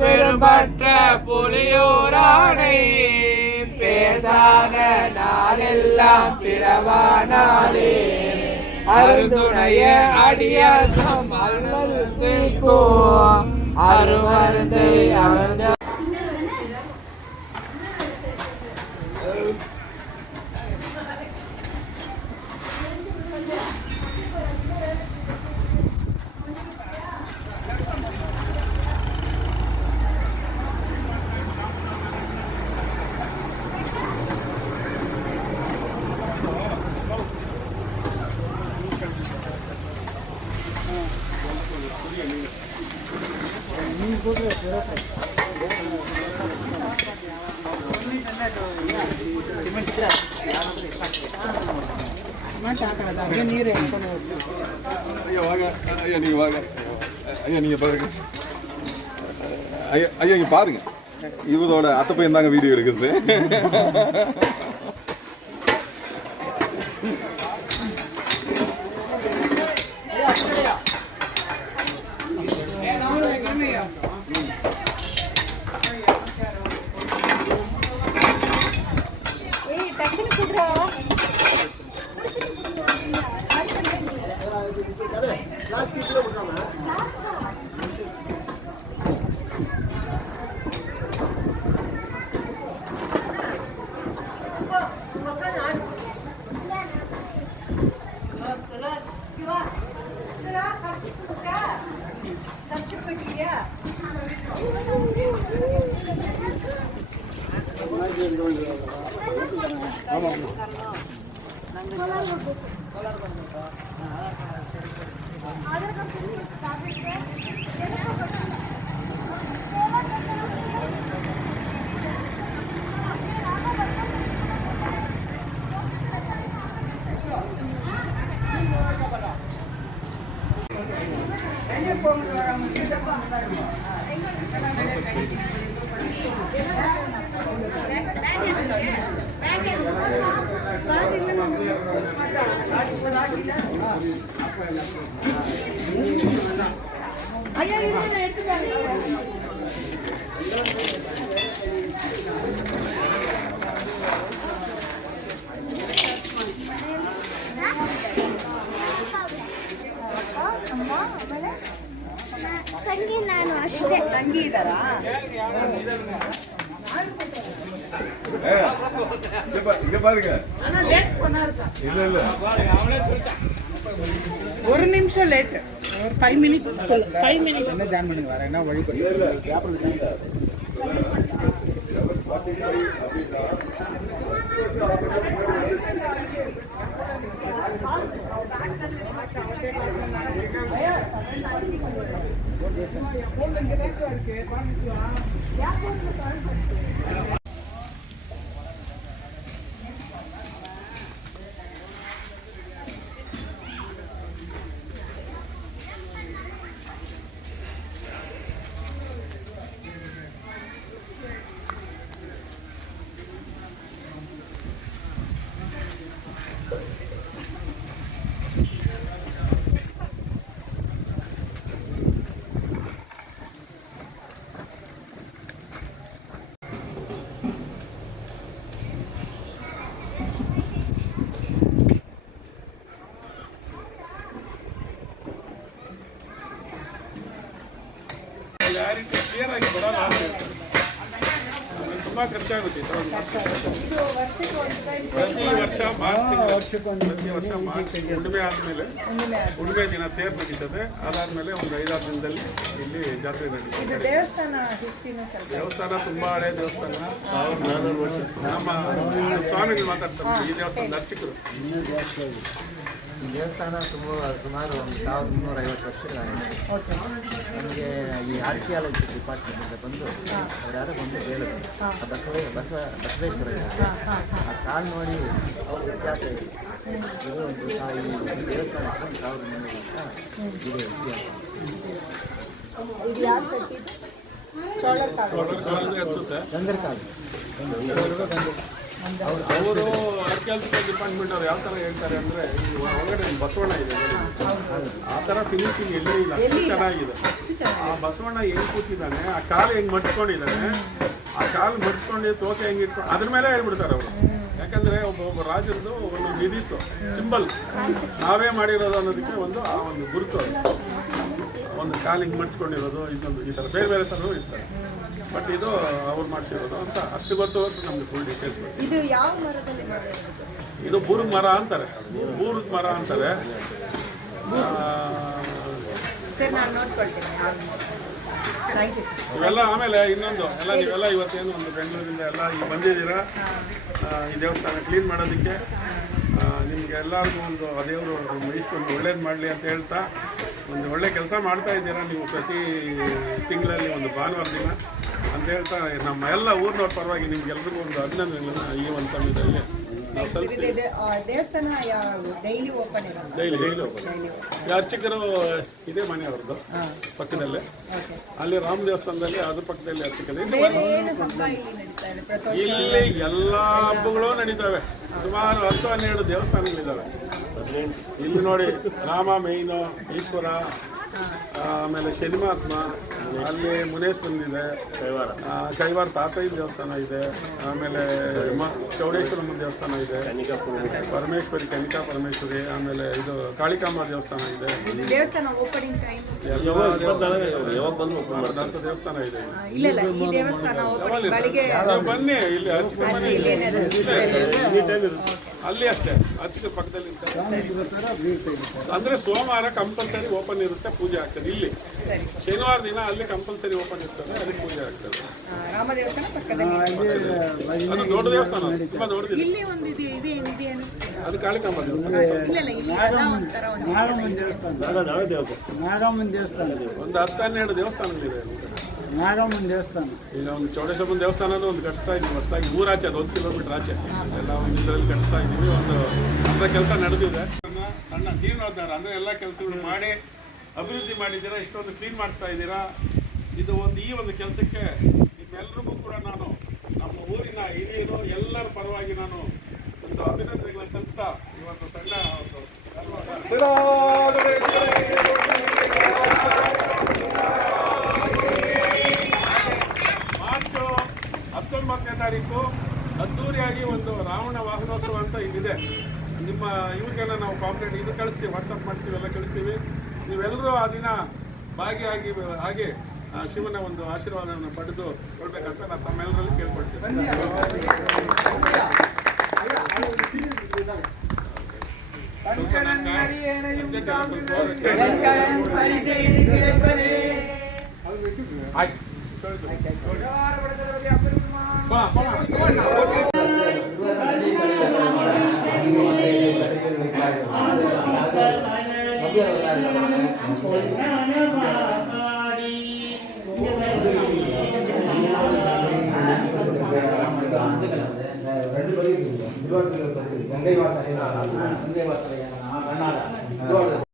பெரும்பற்ற புலியூரானை பேசாத நாளெல்லாம் பிறவானாலே அருந்துணைய அடியாசம் அருள்கோ அருமருந்தை அருந்த ஐயா பாருங்க, இவரோட அத்தை பையன் தாங்க வீடியோ எடுக்குது. ತಂಗಿ ನಾನು ಅಷ್ಟೇ. ತಂಗಿ ಇದ್ದಾರಾ? ஒரு நிமிஷம் லேட், ஒரு 5 மினிட்ஸ். 5 மினிட்ஸ் என்ன ஜாயின் பண்ணி வரேன், என்ன வழி பண்ணி ಕ್ಲಿಯರ್ ಆಗಿ ಬರೋಲ್ಲ. ತುಂಬ ಖರ್ಚಾಗುತ್ತೆ. ಪ್ರತಿ ವರ್ಷ ಹುಣ್ಣಿಮೆ ಆದಮೇಲೆ, ಹುಣ್ಣಿಮೆ ದಿನ ತೇರು ನಡೀತದೆ. ಅದಾದಮೇಲೆ ಒಂದು 5-6 ದಿನದಲ್ಲಿ ಇಲ್ಲಿ ಜಾತ್ರೆ ನಡೀತದೆ. ದೇವಸ್ಥಾನ ತುಂಬ ಹಳೆ ದೇವಸ್ಥಾನ. ನಮ್ಮ ಸ್ವಾಮಿಗಳು ಮಾತಾಡ್ತಾರೆ, ಈ ದೇವಸ್ಥಾನದ ಅರ್ಚಕರು. ದೇವಸ್ಥಾನ ಸುಮಾರು ಒಂದು 1350 ವರ್ಷಗಳಾಗಿದೆ. ನಮಗೆ ಈ ಆರ್ಕಿಯಾಲಜಿ ಡಿಪಾರ್ಟ್ಮೆಂಟಿಂದ ಬಂದು ಅವ್ರು ಬಂದು ಹೇಳಿದ್ರು, ಬಸವೇಶ್ವರ ಆ ಕಾಲು ನೋಡಿ ಜಾತ್ರೆ ಇದು ಒಂದು ಈ ದೇವಸ್ಥಾನ 1300 ವರ್ಷ ಇದೆ. ಚಂದ್ರಕಾಲ ಅವರು ಆರ್ಕಿಯಾಲಜಿಕಲ್ ಡಿಪಾರ್ಟ್ಮೆಂಟ್ ಅವ್ರು ಯಾವ ಥರ ಹೇಳ್ತಾರೆ ಅಂದರೆ ಈ ಒಳಗಡೆ ಒಂದು ಬಸವಣ್ಣ ಇದೆ ನೋಡಿ. ಆ ಥರ ಫಿನಿಶಿಂಗ್ ಎಲ್ಲೂ ಇಲ್ಲ, ಅಷ್ಟು ಚೆನ್ನಾಗಿದೆ. ಆ ಬಸವಣ್ಣ ಹೆಂಗೆ ಕೂತಿದ್ದಾನೆ, ಆ ಕಾಲು ಹೆಂಗೆ ಮಡ್ಕೊಂಡಿದ್ದಾನೆ, ಆ ಕಾಲು ಮಡ್ಕೊಂಡು ತೋಕೆ ಹೆಂಗೆ ಇಟ್ಕೊಂಡು ಅದ್ರ ಮೇಲೆ ಹೇಳ್ಬಿಡ್ತಾರೆ ಅವರು. ಯಾಕಂದರೆ ಒಬ್ಬ ರಾಜರದು ಒಂದೊಂದು ಇದಿತ್ತು ಸಿಂಬಲ್, ನಾವೇ ಮಾಡಿರೋದು ಅನ್ನೋದಕ್ಕೆ ಒಂದು ಆ ಒಂದು ಗುರುತು, ಒಂದು ಕಾಲು ಹಿಂಗೆ ಮಡ್ಚ್ಕೊಂಡಿರೋದು, ಇದೊಂದು ಈ ಥರ ಬೇರೆ ಬೇರೆ ಥರನೂ ಇರ್ತಾರೆ. ಬಟ್ ಇದು ಅವ್ರು ಮಾಡಿಸಿರೋದು ಅಂತ ಅಷ್ಟು ಗೊತ್ತು ಅಂತ ನಮ್ಗೆ ಫುಲ್ ಡೀಟೇಲ್ಸ್. ಇದು ಯಾವ ಮರದಲ್ಲಿ ಮಾಡಿರೋದು? ಇದು ಬೂರದ ಮರ ಅಂತಾರೆ, ಬೂರದ ಮರ ಅಂತಾರೆ. ಸರ್ ನಾನು ನೋಡ್ಕೊಳ್ತೀನಿ. Thank you sir. ಇವೆಲ್ಲ ಆಮೇಲೆ ಇನ್ನೊಂದು ಎಲ್ಲ ನೀವೆಲ್ಲ ಇವತ್ತೇನು ಒಂದು ಬೆಂಗಳೂರಿಂದ ಎಲ್ಲ ಈಗ ಬಂದಿದ್ದೀರಾ ಈ ದೇವಸ್ಥಾನ ಕ್ಲೀನ್ ಮಾಡೋದಕ್ಕೆ. ನಿಮಗೆ ಎಲ್ಲರಿಗೂ ಒಂದು ದೇವರು ಮೈಸೂರು ಒಳ್ಳೇದು ಮಾಡಲಿ ಅಂತ ಹೇಳ್ತಾ ಒಂದು ಒಳ್ಳೆ ಕೆಲಸ ಮಾಡ್ತಾ ಇದ್ದೀರಾ ನೀವು ಪ್ರತಿ ತಿಂಗಳಲ್ಲಿ ಒಂದು ಭಾನುವಾರ ದಿನ ಅಂತ ಹೇಳ್ತಾ ನಮ್ಮ ಎಲ್ಲ ಊರಿನವ್ರ ಪರವಾಗಿ ನಿಮ್ಗೆಲ್ರಿಗೂ ಒಂದು ಅಭಿನಂದನೆಗಳನ್ನ ಈ ಒಂದು ಸಮಯದಲ್ಲಿ ನಾವು ಸಲ್ಲಿಸ್ತೀವಿ. ದೇವಸ್ಥಾನ ಡೈಲಿ ಓಪನ್ ಇರೋದು? ಡೈಲಿ ಹೋಗೋದು. ಅರ್ಚಕರು ಇದೇ ಮನೆ ಅವ್ರದ್ದು ಪಕ್ಕದಲ್ಲೇ, ಅಲ್ಲಿ ರಾಮ ದೇವಸ್ಥಾನದಲ್ಲಿ ಅದ್ರ ಪಕ್ಕದಲ್ಲಿ ಅರ್ಚಕರು. ಇಲ್ಲಿ ಎಲ್ಲ ಹಬ್ಬಗಳು ನಡೀತವೆ. ಸುಮಾರು 10-12 ದೇವಸ್ಥಾನಗಳಿದ್ದಾವೆ ಇಲ್ಲಿ ನೋಡಿ. ರಾಮ ಮೇಯ್ನು, ಈಶ್ವರ, ಆಮೇಲೆ ಶನಿಮಾತ್ಮ, ಅಲ್ಲಿ ಮುನೇಶ್ವರನಿದೆ, ಕೈವಾರ ತಾತಯ್ಯ ದೇವಸ್ಥಾನ ಇದೆ, ಆಮೇಲೆ ಚೌಡೇಶ್ವರಮ್ಮ ದೇವಸ್ಥಾನ ಇದೆ, ಪರಮೇಶ್ವರಿ ಕನಿಕಾ ಪರಮೇಶ್ವರಿ, ಆಮೇಲೆ ಇದು ಕಾಳಿಕಾಂಬ ದೇವಸ್ಥಾನ ಇದೆ. ದೇವಸ್ಥಾನ ಓಪನಿಂಗ್ ಟೈಮ್ ದೇವಸ್ಥಾನ ಇದೆ. ಬನ್ನಿ ಇಲ್ಲಿ ಅಲ್ಲಿ ಅಷ್ಟೇ ಅರ್ಚಕ ಪಕ್ಕದಲ್ಲಿ ಅಂದ್ರೆ ಸೋಮವಾರ ಕಂಪಲ್ಸರಿ ಓಪನ್ ಇರುತ್ತೆ, ಪೂಜೆ ಆಗ್ತದೆ. ಇಲ್ಲಿ ಶನಿವಾರ ದಿನ ಅಲ್ಲಿ ಕಂಪಲ್ಸರಿ ಓಪನ್ ಇರ್ತದೆ, ಅದಕ್ಕೆ ಪೂಜೆ ಆಗ್ತದೆ. ರಾಮ ದೇವಸ್ಥಾನ ಪಕ್ಕದಲ್ಲಿ ಅದು ದೊಡ್ಡ ದೇವಸ್ಥಾನ, ತುಂಬಾ ದೊಡ್ಡದಿದೆ. ಅದು ಕಾಳಿಕಾಂಬ ದೇವಸ್ಥಾನ. ನಾಗಮ್ಮನ ದೇವಸ್ಥಾನ ಒಂದು 10-12 ದೇವಸ್ಥಾನಗಳಿದೆ. ನಾಗಮ್ಮನ ದೇವಸ್ಥಾನ ಈಗ ಒಂದು ಚೌಡೇಶ್ವರನ ದೇವಸ್ಥಾನನೂ ಒಂದು ಕಟ್ಸ್ತಾ ಇದ್ದೀವಿ ಹೊಸದಾಗಿ, ಊರಾಚೆ ಅದು 1 ಕಿಲೋಮೀಟರ್ ಆಚೆ ಎಲ್ಲ ಒಂದು ಇದರಲ್ಲಿ ಕಟ್ಸ್ತಾ ಇದ್ದೀವಿ. ಒಂದು ಅರ್ಧ ಕೆಲಸ ನಡೆದಿದೆ. ಸಣ್ಣ ಜೀರ್ಣೋದ್ಧಾರ ಅಂದರೆ ಎಲ್ಲ ಕೆಲಸಗಳು ಮಾಡಿ ಅಭಿವೃದ್ಧಿ ಮಾಡಿದ್ದೀರಾ, ಇಷ್ಟೊಂದು ಕ್ಲೀನ್ ಮಾಡಿಸ್ತಾ ಇದ್ದೀರಾ. ಇದು ಒಂದು ಈ ಒಂದು ಕೆಲಸಕ್ಕೆ ನಿಮ್ಮೆಲ್ಲರಿಗೂ ಕೂಡ ನಾನು ನಮ್ಮ ಊರಿನ ಹಿರಿಯರು ಎಲ್ಲರ ಪರವಾಗಿ ನಾನು ಒಂದು ಅಭಿನಂದನೆಗಳನ್ನು ಸಲ್ಲಿಸ್ತಾ ಇವತ್ತು ಸಣ್ಣ ಮಾರ್ಚ್ 19ನೇ ತಾರೀಕು ಅದ್ದೂರಿಯಾಗಿ ಒಂದು ರಾವಣ ವಾಹನೋತ್ಸವ ಅಂತ ಇಲ್ಲಿದೆ. ನಿಮ್ಮ ಇವ್ರಿಗೆಲ್ಲ ನಾವು ಪಾಂಪ್ಲೆಟ್ ಇದು ಕಳಿಸ್ತೀವಿ, ವಾಟ್ಸಪ್ ಮಾಡ್ತೀವಿ, ಎಲ್ಲ ಕಳಿಸ್ತೀವಿ. ನೀವೆಲ್ಲರೂ ಆ ದಿನ ಭಾಗಿಯಾಗಿ ಹಾಗೆ ಶಿವನ ಒಂದು ಆಶೀರ್ವಾದವನ್ನು ಪಡೆದು ಕೊಡ್ಬೇಕಂತ ನಾನು ತಮ್ಮೆಲ್ಲರಲ್ಲಿ ಕೇಳ್ಕೊಳ್ತೀನಿ. ಗಂಗೈ ವಾಸ